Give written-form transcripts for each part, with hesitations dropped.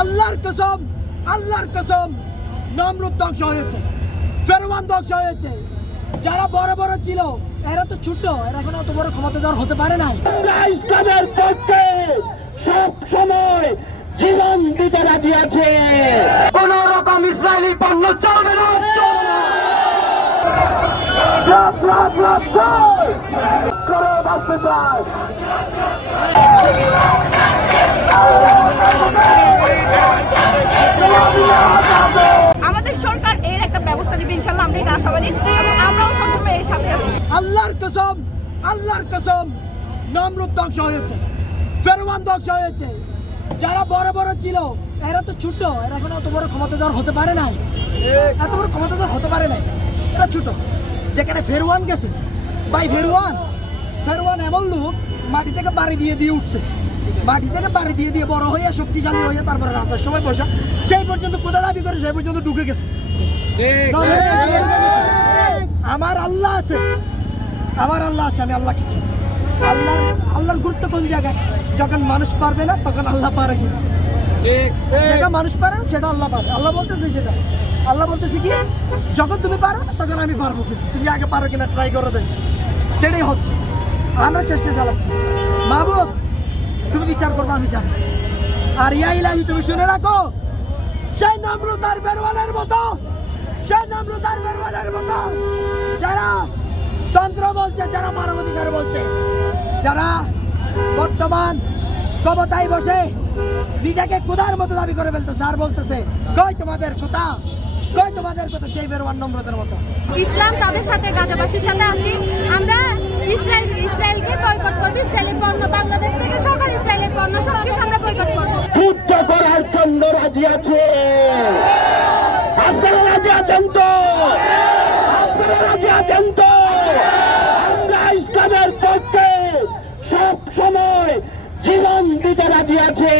আল্লাহর কসম নমরুদ ধ্বংস হয়েছে, ফেরআউন ধ্বংস হয়েছে। যারা বড় বড় ছিল এরা তো ছোট, এরা এখন অত বড় ক্ষমতাধর হতে পারে না। ইসলামের পক্ষে সব সময় জীবন দিতে রাজি আছে। কোন রকম ইসরায়েলি পণ্য চলবে না, চলবে না। করে বাঁচতে চায়। আমাদের সরকার এর একটা ব্যবস্থা নেবে ইনশাআল্লাহ, আমরা এটা আশাবাদী এবং আমরাও সবসময় এর সাথে আছি। আল্লাহর কসম নমরুদ ধ্বংস হয়েছে, ফেরআউন ধ্বংস হয়েছে। যারা বড় বড় ছিল এরা তো ছোট, এরা এখন অত বড় ক্ষমতাধর হতে পারে না, এত বড় ক্ষমতাধর হতে পারে না, এরা ছোট। যেখানে ফেরআউন গেছে ভাই, ফেরআউন এমন লোক মাটি থেকে বাড়ি দিয়ে উঠছে, মাটি থেকে বাড়ি দিয়ে বড় হয়ে শক্তিশালী হয়ে তারপরে রাজার সময় বসা, সেই পর্যন্ত কোথা দাবি করে সেই পর্যন্ত ঢুকে গেছে। আমার আল্লাহ আছে, আমি আল্লাহ কিছু। আল্লাহর গুরুত্ব কোন জায়গায়? যখন মানুষ পারবে না তখন আল্লাহ পারে, কিন্তু যেটা মানুষ পারে না সেটা আল্লাহ পারে। আল্লাহ বলতেছে কি, যখন তুমি পারো না তখন আমি পারবো, কিন্তু তুমি আগে পারো কিনা ট্রাই করে দেয়, সেটাই হচ্ছে। আমরা চেষ্টা চালাচ্ছি। মাহবুব তুমি বিচার করবো, আমি জানি। আর ইয়া ইলাহি তুমি শুনে রাখো, সেই নমরুদ আর ফেরআউনের মতো যারা তন্ত্র বলছে, যারা মানবাধিকার বলছে, যারা বর্তমান ক্ষমতায় বসে নিজেকে খোদার মতো দাবি করে ফেলতেছে আর বলতেছে কই তোমাদের খোদা, সেই ফেরআউন নমরুদের মতো। ইসলাম তাদের সাথে গাজাবাসীর সাথে আসি, আমরা ইসরায়েলকে বয়কট করব। ইসরায়েলের পণ্য, বাংলাদেশ থেকে সকল ইসরায়েলের পণ্য সবকিছু আমরা বয়কট করব। যুদ্ধ করার জন্য রাজি আছে। আপনারা রাজি আছেন তো? আমরা ইসলামের পক্ষে সব সময় জীবন দিতে রাজি আছে।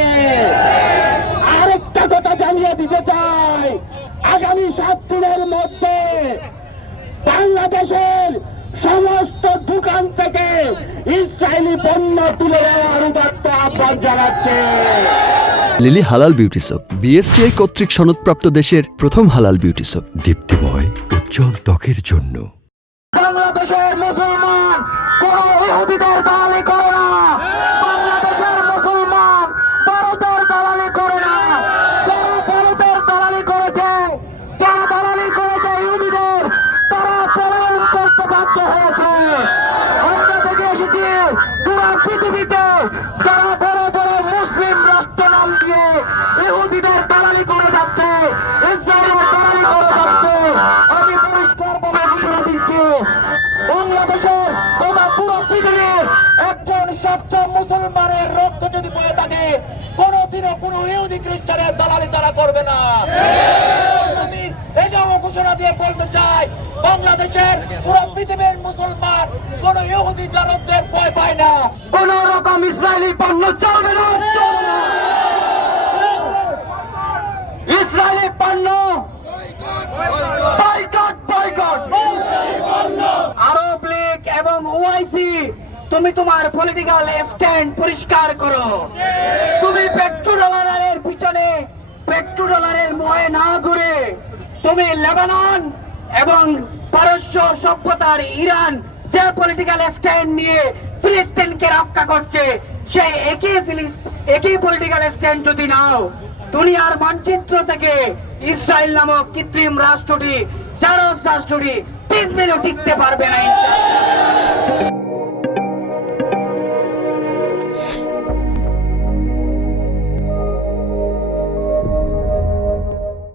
আরেকটা কথা জানিয়ে দিতে চাই, আগামী 7 দিনের মধ্যে বাংলাদেশের সমস্ত দোকান থেকে ইসরায়েলি পণ্য তুলে দেওয়ার উদাত্ত আহ্বান জানাচ্ছে। লিলি হালাল বিউটি সোপ, বিএসটিআই কর্তৃক সনদপ্রাপ্ত দেশের প্রথম হালাল বিউটি সোপ, দীপ্তিময় উজ্জ্বল ত্বকের জন্য। বাংলাদেশের মুসলমান কোন ইহুদিদের দালালি করে না। বাংলাদেশের মুসলমান ভারতের দালালি করে না। যারা ভারতের দালালি করেছে, ইহুদিদের, তারা পলায়ন করতে বাধ্য হয়েছে। আমরা থেকে এসেছি পুরো পৃথিবীতে যারা বড় বড় মুসলিম রাষ্ট্র নাম দিয়ে ইহুদিদের দালালি করে যাচ্ছে, ইসরায়েলের দালালি করে যাচ্ছে, আমি পরিষ্কারভাবে ঘোষণা দিচ্ছি, বাংলাদেশের তথা পুরো পৃথিবীর একজন সচ্চা মুসলমানের রক্ত যদি বলে থাকে, কোনদিনও কোন ইহুদি খ্রিস্টানের দালালি তারা করবে না। আমি এটাও ঘোষণা দিয়ে বলতে চাই, বাংলাদেশের পুরো পৃথিবীর মুসলমান কোন ইহুদি জারকদের ভয় পায় না। কোন রকম ইসরায়েলি পণ্য চলবে না, চলবে না। ইসরায়েলি পণ্য বয়কট। আরব লীগ এবং ওআইসি, তুমি তোমার পলিটিক্যাল স্ট্যান্ড পরিষ্কার করো। তুমি পেট্রোডলারের পিছনে, পেট্রোডলারের মোহে না ঘুরে তুমি লেবানন এবং পারস্য সভ্যতার ইরান যে পলিটিক্যাল স্ট্যান্ড নিয়ে ফিলিস্তিনকে রক্ষা করছে, সেই একই পলিটিক্যাল স্ট্যান্ড যদি নাও, দুনিয়ার মানচিত্র থেকে ইসরায়েল নামক কৃত্রিম রাষ্ট্রটি, জারজ রাষ্ট্রটি 3 দিনও টিকতে পারবে না ইনশাআল্লাহ।